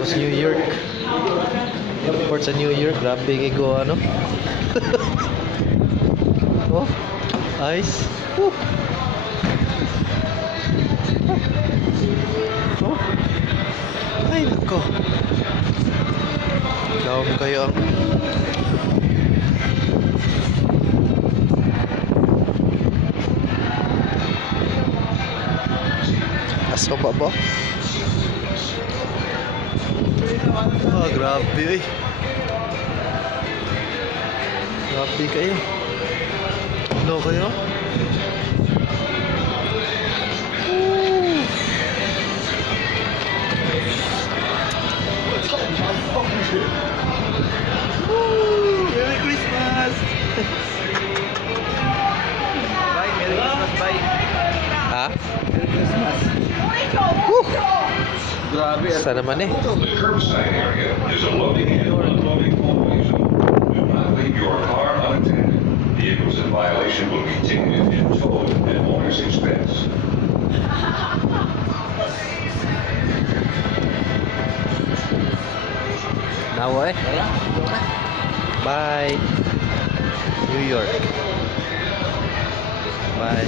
Tapos New York. Airport sa New York. Grabe kay go ano. Oh, ice. Oh. Oh. Ay, nako. Daw kayo ang aso ba ba? Ah, grabe eh. Grabe kayo. Ano kayo? Merry Christmas! Bye, Merry Christmas, bye. Ha? Merry Christmas. Grabe. Sa naman eh. The curbside area is a loading and unloading point. Do not leave your car unattended. Vehicles in violation will be ticketed and towed at owner's expense. Now eh. Bye. New York. Bye.